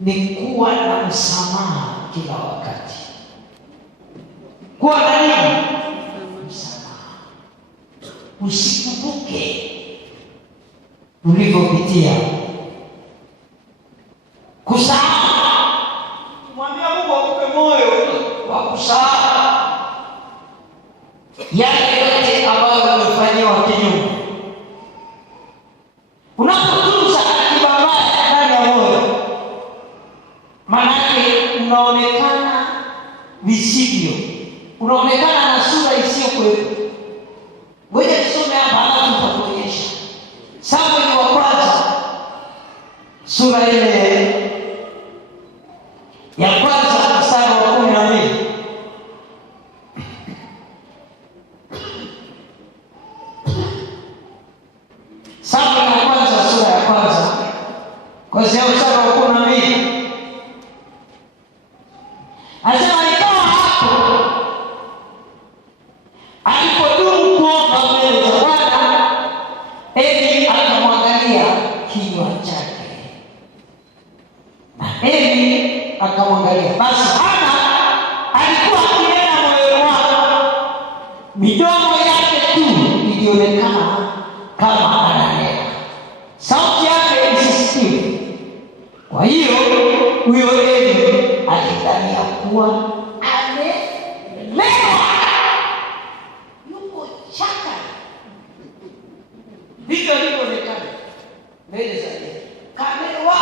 ni kuwa na msamaha kila wakati. Kuwa na nini? Msamaha. Usikumbuke ulivyopitia. Kusahau. Mwambie Mungu akupe moyo wa kusahau yale yote ambayo umefanyiwa kinyume. Unapotunza akiba mbaya ndani ya moyo, manake unaonekana visivyo, unaonekana na sura isiyokuwepo. Ngoja tusome hapa alafu tutakuonyesha. Samueli wa kwanza sura ile ya kwanza mstari wa 12. Samueli wa kwanza sura ya kwanza kuanzia mstari wa 12. Anasema ikawa hapo alipodumu kuomba mbele za Bwana, Eli akamwangalia kinywa chake. Na Eli akamwangalia. Basi Hana alikuwa akinena moyoni mwake, midomo yake tu ilionekana kama ananena, sauti yake isisikiwe. Kwa hiyo huyo Eli alidhania kuwa amelewa, yuko chaka. Ndivyo alivyoonekana mbele za Eli, kamelewa.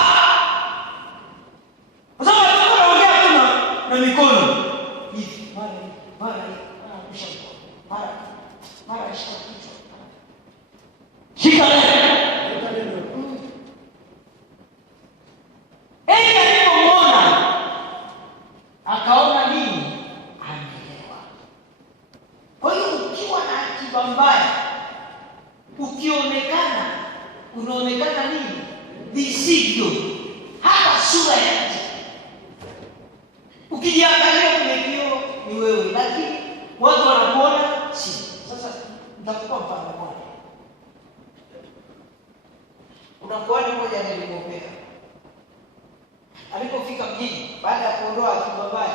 Kwa sababu alikuwa anaongea tu na mikono hivi, mara kusha mkono, mara shika kichwa, shika leo. Eli alipomwona akaona nini? Amelewa. Kwa hiyo ukiwa na akiba mbaya, ukionekana unaonekana nini? Visivyo, hata sura yake. Ukijiangalia kwenye kioo ni wewe, lakini watu wanakuona si. Sasa nitakupa mfano mmoja. Unakuona mmoja aliyepokea. Alipofika mjini baada ya kuondoa akiba mbaya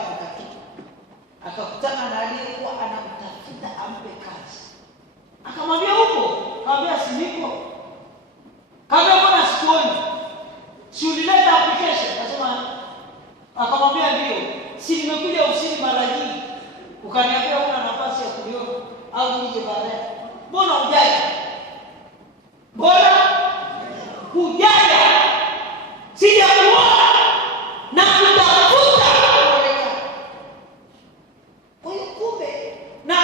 akakutana na aliyekuwa anamtafuta ampe kazi. Akamwambia upo? Akamwambia si niko. Akamwambia mbona sikuoni? Si ulileta application? Akamwambia ndio. Si nimekuja usini mara nyingi. Ukaniambia una nafasi ya kuliona au nije baadaye. Mbona hujaja? Mbona hujaja? Sijakuona na kutafuta. Kwa hiyo kumbe, na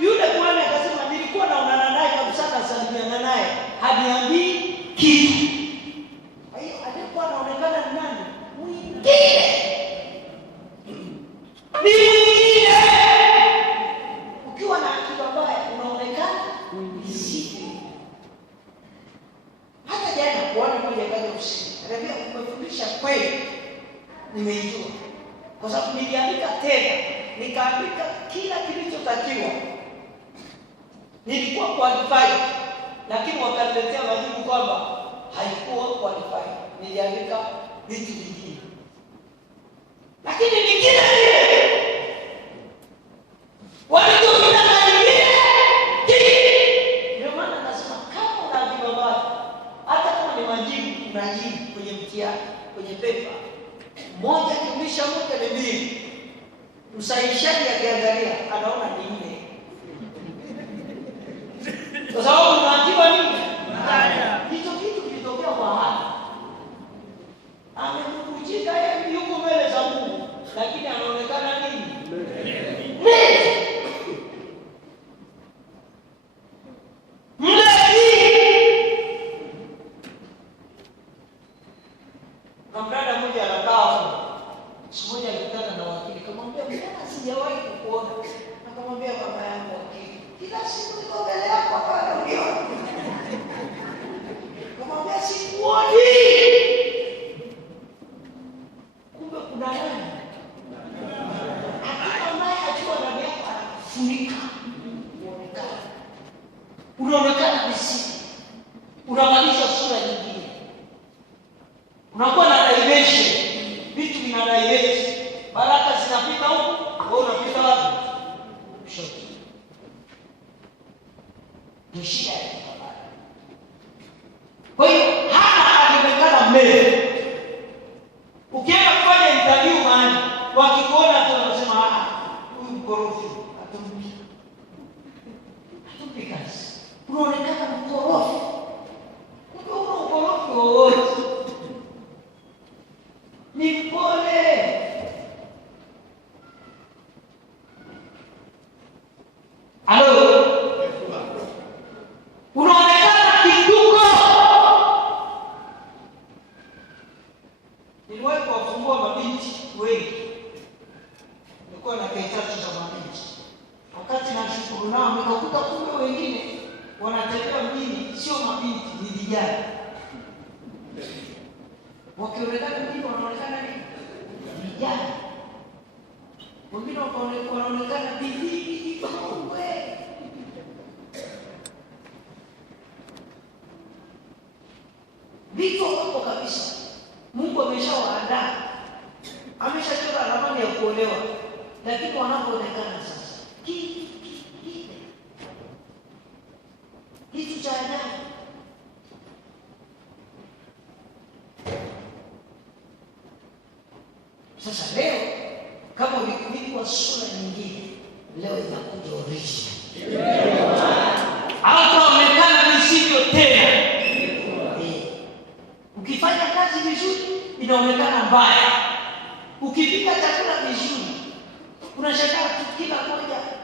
yule kuhani akasema nilikuwa naonana naye kabisa na salimiana naye, haniambii kitu. Kwa hiyo alikuwa anaonekana ni nani? Mwingine. Ni mwingine. Ukiwa na akiba mbaya unaonekana visivyo. Hata jana kuhani mmoja kaja usiku, anambia umefundisha kweli. Nimeijua. Kwa sababu niliandika tena, nikaandika kila kilichotakiwa. Nilikuwa qualified, lakini wakaniletea majibu kwamba haikuwa qualified. Niliandika vitu vingine. Lakini vingine vile walichokitaka vingine. Ndio maana nasema kama una akiba mbaya, hata kama ni majibu unajibu kwenye mtihani, kwenye paper, 1+1 ni 2. Msahihishaji akiangalia anaona ni 4. Kwa sababu unaandika nini? Hicho kitu kilitokea kwa Hana. Amekujika yeye yuko mbele za Mungu, lakini anaonekana nini? Mdada mmoja anakaa siku moja alikutana na wakili, akamwambia mbona sijawahi kukuona? Akamwambia baba yangu wakili, kila siku niko mbele yako hapa naona. Akamwambia sikuoni. Kumbe kuna nani? Akiwa naye akiwa ndani yako anafunika. Unaonekana visivyo. Unabadilisha sura nyingine. Unakuwa na dimension anapita huko, wewe unapita wapi? Kushoto. Ni shida ya barabara. Kwa hiyo hana alionekana mbele. Ukienda kufanya interview mahali, wakikuona tu wanasema huyu mkorofi atumpi. Atumpi kazi. Unaonekana mkorofi. Unaona mkorofi wowote. Ni mpole. Halo. Unaonekana kituko. Niliwahi kuwafungua mabinti wengi. Nilikuwa na kaitatu za mabinti. Wakati nashukuru nao nikakuta kumbe wengine wanatembea mjini sio mabinti, ni vijana. Wakionekana mjini wanaonekana nini? Vijana. Wengine wanaonekana bibi wewe. Vitu hapo kabisa. Mungu ameshawaandaa. Ameshachora ramani ya kuolewa. Lakini wanapoonekana sasa. Kitu cha ajabu. Sasa leo kama ulikuwa sura nyingine, leo inakuja original.